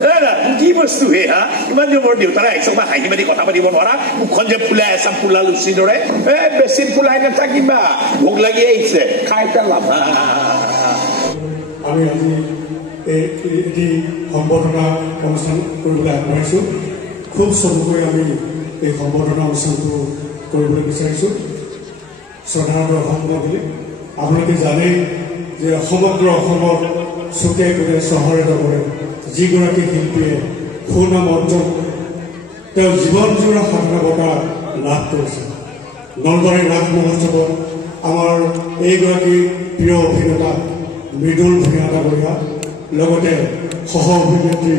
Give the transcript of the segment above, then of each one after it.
কি বস্তু হে হা ইমান যে মোৰ দেউতাৰে আহিছে মই হাঁহি মাৰি কথা পাতিব নোৱাৰা মুখখন যে ফুলাই আছা ফুলা লুচিৰ দৰে বেছি ফুলাই নাথাকিবা ভোক লাগি আহিছে খাই পেলাম আমি আজি এটি সম্বৰ্ধনা অনুষ্ঠান কৰিবলৈ আগবাঢ়িছোঁ খুব চমুকৈ আমি এই সম্বৰ্ধনা অনুষ্ঠানটো কৰিবলৈ বিচাৰিছোঁ শ্ৰদ্ধাৰ দৰ্শক মণ্ডলী আপোনালোকে জানেই যে সমগ্ৰ অসমৰ চুকে কোণে চহৰে নগৰে যিগৰাকী শিল্পীয়ে সুনাম অৰ্জন তেওঁ জীৱনজোৰা সাধনা বঁটা লাভ কৰিছে নলবাৰীৰ ৰাস মহোৎসৱত আমাৰ এইগৰাকী প্ৰিয় অভিনেতা মৃদুল ভূঞা ডাঙৰীয়া লগতে সহ অভিনেত্ৰী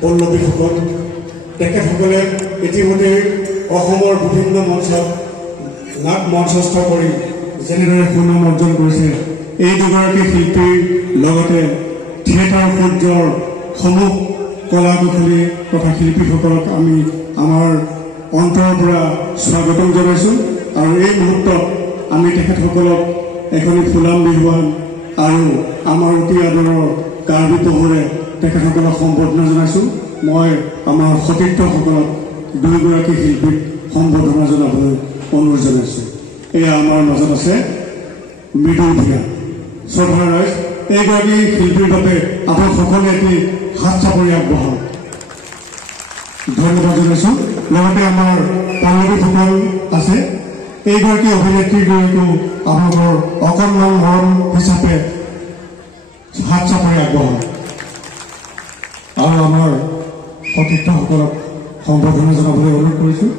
পল্লৱী ফুকন তেখেতসকলে ইতিমধ্যে অসমৰ বিভিন্ন মঞ্চত নাট মঞ্চস্থ কৰি যেনেদৰে সুনাম অৰ্জন কৰিছে এই দুগৰাকী শিল্পীৰ লগতে থিয়েটাৰ সূৰ্যৰ সমূহ কলা কুশলী তথা শিল্পীসকলক আমি আমাৰ অন্তৰৰ পৰা স্বাগতম জনাইছোঁ আৰু এই মুহূৰ্তত আমি তেখেতসকলক এখনি ফুলাম বিহুৱান আৰু আমাৰ অতি আদৰৰ কাৰ্বি পোহৰে তেখেতসকলক সম্বৰ্ধনা জনাইছোঁ মই আমাৰ সতীৰ্থসকলক দুয়োগৰাকী শিল্পীক সম্বৰ্ধনা জনাবলৈ অনুৰোধ জনাইছোঁ এয়া আমাৰ মাজত আছে মৃদুল ভূঞা শ্ৰদ্ধাৰ ৰাইজ এইগৰাকী শিল্পীৰ বাবে আপোনাক সকলোৱে এটি হাত চাপৰি আগবঢ়াওক ধন্যবাদ জনাইছোঁ লগতে আমাৰ পল্লৱী ফুকন আছে এইগৰাকী অভিনেত্ৰীৰ গৰাকীও আপোনালোকৰ অকণমান মৰম হিচাপে হাত চাপৰি আগবঢ়াওক আৰু আমাৰ সতীৰ্থসকলক সম্বৰ্ধনা জনাবলৈ অনুৰোধ কৰিছোঁ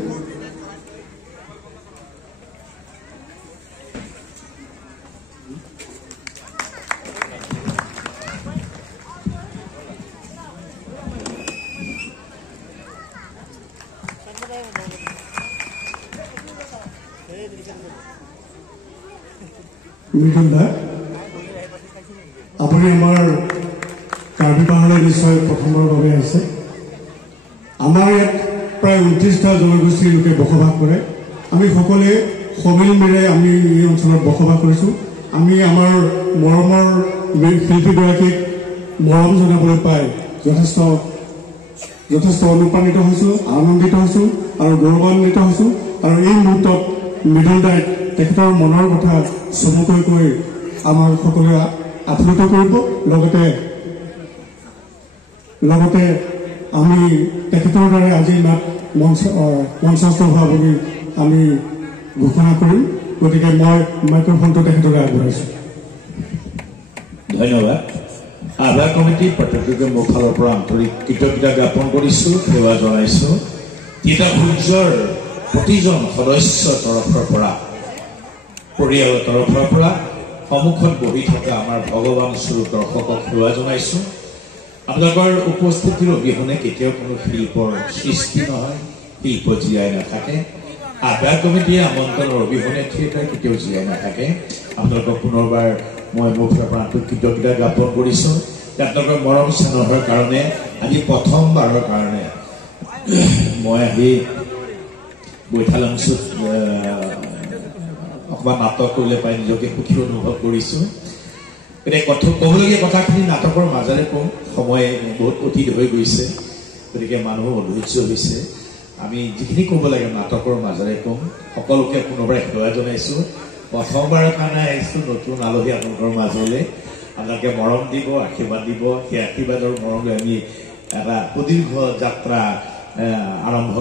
মৃদুল দা আপুনি আমাৰ কাৰ্বি পাহাৰলৈ নিশ্চয় প্ৰথমবাৰৰ বাবে আহিছে আমাৰ ইয়াত প্ৰায় 29টা জনগোষ্ঠীৰ লোকে বসবাস কৰে আমি সকলোৱে সমিল মিলাই আমি এই অঞ্চলত বসবাস কৰিছোঁ আমি আমাৰ মৰমৰ শিল্পীগৰাকীক মৰম জনাবলৈ পাই যথেষ্ট অনুপ্ৰাণিত হৈছোঁ আনন্দিত হৈছোঁ আৰু গৌৰৱান্বিত হৈছোঁ আৰু এই মুহূৰ্তত মৃদুল দাই তেখেতৰ মনৰ কথা চমুকৈ কৈ আমাৰ সকলোৱে আপ্লুত কৰিব লগতে আমি তেখেতৰ দ্বাৰা আজি নাট মঞ্চস্থ হোৱা বুলি আমি ঘোষণা কৰিম গতিকে মই মাইক্ৰফোনটো তেখেতলৈ আগবঢ়াইছোঁ ধন্যবাদ আভা কমিটি প্ৰত্যেককে মোৰ ফালৰ পৰা আন্তৰিক কৃতজ্ঞতা জ্ঞাপন কৰিছোঁ সেৱা জনাইছোঁ থিয়েটাৰ সূৰ্যৰ প্ৰতিজন সদস্যৰ তৰফৰ পৰা পৰিয়ালৰ তৰফৰ পৰা সন্মুখত বহি থকা আমাৰ ভগৱান স্বৰূপ দৰ্শকক সেৱা জনাইছোঁ আপোনালোকৰ উপস্থিতিৰ অবিহনে কেতিয়াও কোনো শিল্পৰ সৃষ্টি নহয় শিল্প জীয়াই নাথাকে আভা কমিটিয়ে আমন্ত্ৰণৰ অবিহনে থিয়েটাৰ কেতিয়াও জীয়াই নাথাকে আপোনালোকক পুনৰবাৰ মই মোৰ ফালৰ পৰা কৃতজ্ঞতা জ্ঞাপন কৰিছোঁ আপোনালোকৰ মৰম চেনেহৰ কাৰণে আজি প্ৰথমবাৰৰ কাৰণে মই আহি বৈঠালাংচুত অকণমান নাটক কৰিলে পাই নিজকে সুখী অনুভৱ কৰিছোঁ গতিকে ক'বলগীয়া কথাখিনি নাটকৰ মাজেৰে কওঁ সময় বহুত অতীত হৈ গৈছে গতিকে মানুহ অধৈৰ্য হৈছে আমি যিখিনি ক'ব লাগে নাটকৰ মাজেৰে কওঁ সকলোকে পুনৰবাৰ সেৱা জনাইছোঁ প্ৰথমবাৰৰ কাৰণে আহিছোঁ নতুন আলহী আপোনালোকৰ মাজলৈ আপোনালোকে মৰম দিব আশীৰ্বাদ দিব সেই আশীৰ্বাদৰ মৰম লৈ আমি এটা সুদীৰ্ঘ যাত্ৰা আৰম্ভ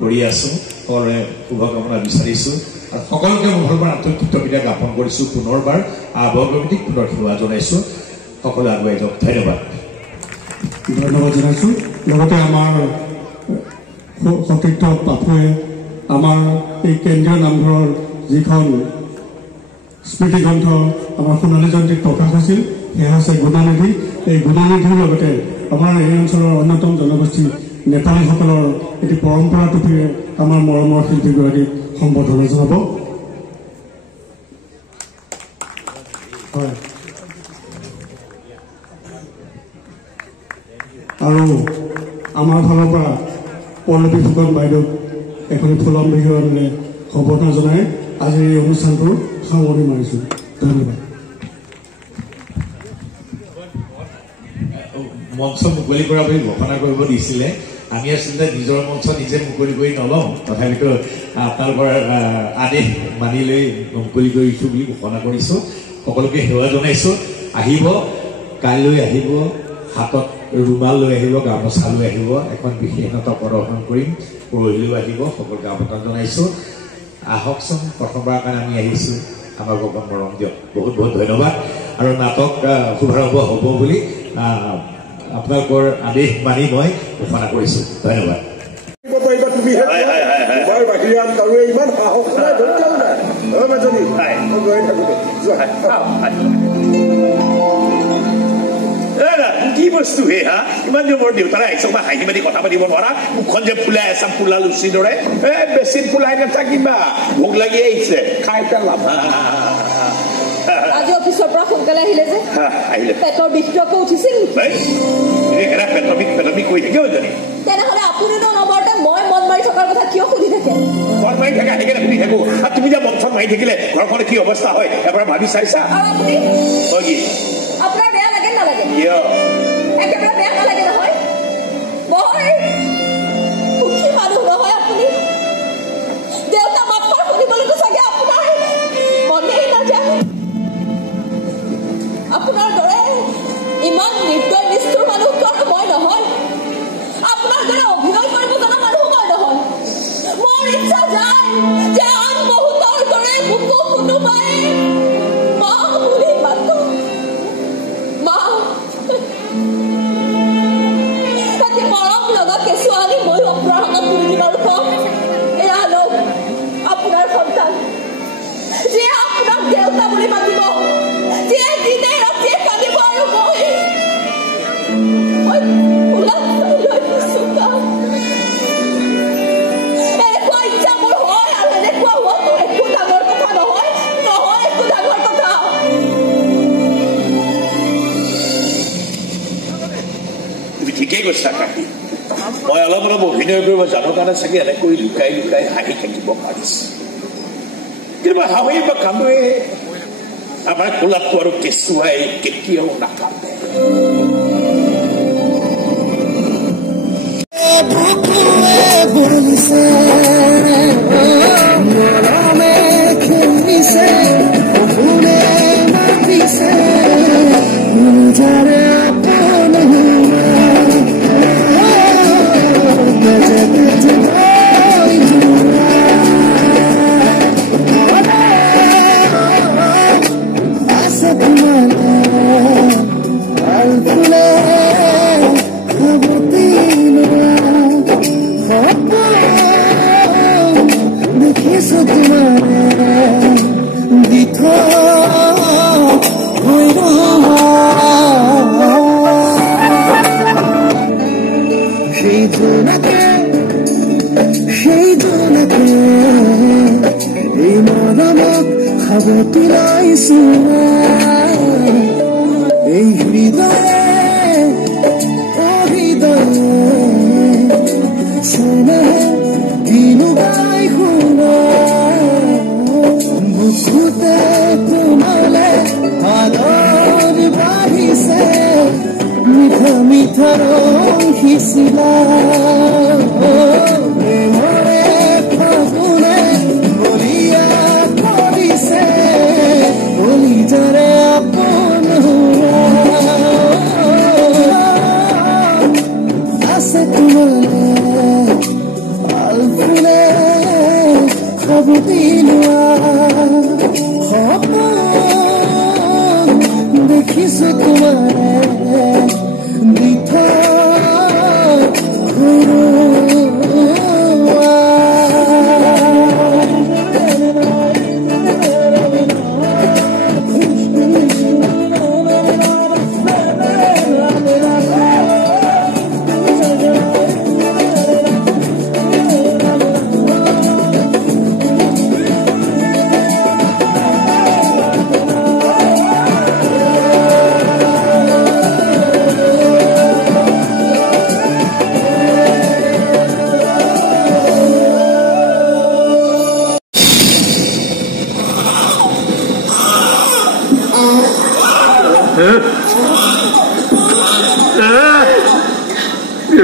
কৰি আছোঁ সকলোৰে শুভকামনা বিচাৰিছোঁ আৰু সকলোকে মোৰ ফালৰ পৰা কৃতজ্ঞতা জ্ঞাপন কৰিছোঁ পুনৰবাৰ আভা কমিটিক পুনৰ সেৱা জনাইছোঁ সকলো আগুৱাই যাওক ধন্যবাদ জনাইছোঁ লগতে আমাৰ সতীৰ্থ পাপুৱে আমাৰ এই কেন্দ্ৰীয় নামঘৰৰ যিখন স্মৃতি গ্ৰন্থ আমাৰ সোণালী জয়ন্তীত প্ৰকাশ হৈছিল সেয়া হৈছে গুণানিধি এই গুণানিধিৰ লগতে আমাৰ এই অঞ্চলৰ অন্যতম জনগোষ্ঠী নেপালীসকলৰ এটি পৰম্পৰা টুপিৰে আমাৰ মৰমৰ শিল্পীগৰাকীক সম্বৰ্ধনা জনাব হয় আৰু আমাৰ ফালৰ পৰা পল্লৱী ফুকন বাইদেউক এখন ফুলাম বিহুৱানেৰে সম্বৰ্ধনা জনাই আজিৰ এই অনুষ্ঠানটোৰ সামৰণি মাৰিছোঁ ধন্যবাদ মঞ্চ মুকলি কৰা বুলি ঘোষণা কৰিব দিছিলে আমি আচলতে নিজৰ মঞ্চ নিজে মুকলি কৰি নলওঁ তথাপিতো আপোনালোকৰ আদেশ মানি লৈ মুকলি কৰিছোঁ বুলি ঘোষণা কৰিছোঁ সকলোকে সেৱা জনাইছোঁ আহিব কাইলৈ আহিব হাতত ৰুমাল লৈ আহিব গামোচা লৈ আহিব এখন বিশেষতা প্ৰদৰ্শন কৰিম পৰহিলৈও আহিব সকলোকে আহ্বান জনাইছোঁ আহকচোন প্ৰথমবাৰৰ কাৰণে আমি আহিছোঁ আমাক অকণ মৰম দিয়ক বহুত বহুত ধন্যবাদ আৰু নাটক শুভাৰম্ভ হ'ব বুলি আপোনালোকৰ আদেশ মানি মই ঘোষণা কৰিছোঁ ধন্যবাদ কি বস্তু হে হা ইমান যে মোৰ দেউতাৰে আহিছে মই হাঁহি মাতি কথা পাতিব নোৱাৰা মুখখন যে ফুলাই আছা ফুলা লুচিৰ দৰে বেছি ফুলাই নাথাকিবা ভোক লাগি আহিছে খাই পেলাম আজি অফিচৰ পৰা সোনকালে আহিলে যে আহিলে পেটৰ বিষটো আকৌ উঠিছিল পেটৰ বিষ কৈ থাকিব জানি তেনেহ'লে আপুনি নম্বৰতে মই মন মাৰি থকাৰ কথা কিয় শুনি থাকে মন মাৰি থাকে আহিকেনে শুনি থাকো আৰু তুমি যে মন চন মাৰি থাকিলে ঘৰখনে কি অৱস্থা হয় এবাৰ ভাবি চাইছা আপুনি কি আপোনাৰ বেয়া লাগে নালাগে কিয় একেবাৰে বেয়া নালাগে নহয় মই সুখী মানুহ নহয় আপুনি দেউতা মাতষাৰ শুনিবলৈতো চাগে আপোনাৰ মনেই নাযায় আপোনাৰ দৰে ইমান নিৰ্দয় নিষ্ঠুৰ মানুহটো আৰু মই নহয় আপোনাৰ দৰে অভিনয় কৰিব জনা মানুহ মই নহয় মোৰ ইচ্ছা যায় যে আন বহুতৰ দৰে মোকো কোনোবাই মা বুলি মাতো মা তাতে মৰম লগা কেঁচুৱালী ময়ো আপোনাৰ হাতত তুলি দিম আৰু কম এয়া লওক আপোনাৰ সন্তান যিয়ে আপোনাক দেউতা বুলি মাতিব যিয়ে দিনে ৰাতিয়ে কান্দিব আৰু মই এনেকুৱা ইচ্ছা মোৰ হয় আৰু এনেকুৱা হোৱাটো একো ডাঙৰ কথা নহয় নহয় একো ডাঙৰ কথা তুমি ঠিকেই কৈছা কাকি মই অলপ অলপ অভিনয় কৰিব জানো কাৰণে চাগে এনেকৈ লুকাই লুকাই হাঁহি থাকিব পাৰিছে কিন্তু মই হাঁহি বা কান্দোৱে আমাৰ কোলাতটো আৰু কেঁচুৱাই কেতিয়াও নাকান্দে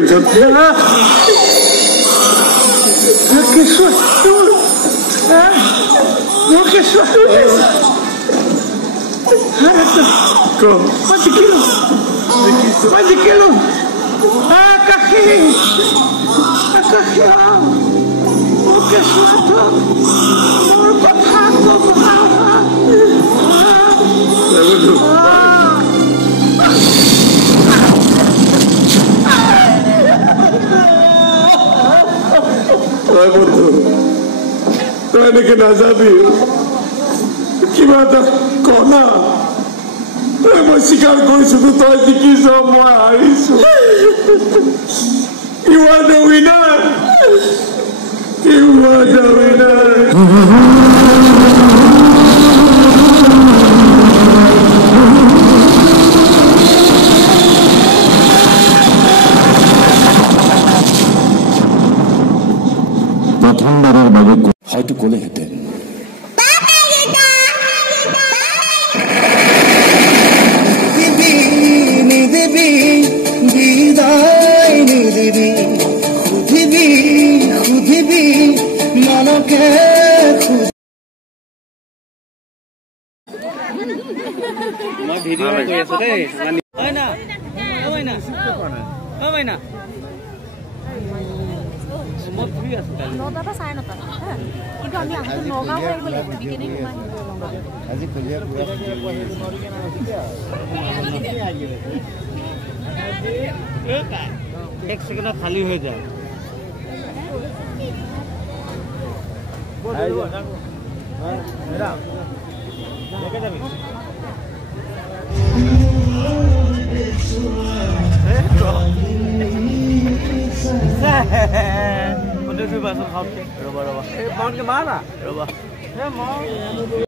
টেনশন বন্ধু তই এনেকে নাযাবি কিবা এটা কনা তই মই স্বীকাৰ কৰিছো তই জিকিছ মই হাৰিছো You are the winner. You are the winner. প্ৰথমবাৰেৰ বাবে হয়তো কোলেহেঁতেন মই ভিডিও কৰি আছো দেই হয় না হয় না হয় না মই ফ্ৰী আছো নটা বা চাৰে নটা কিন্তু আমি আহোঁ নগাঁও আহিব লাগিব বিকেনিং আজি কলিয়া এক সেকেন্ডত খালি হৈ যায় দেখে যাবি Reba, reba. Eh, mau kemana? Reba.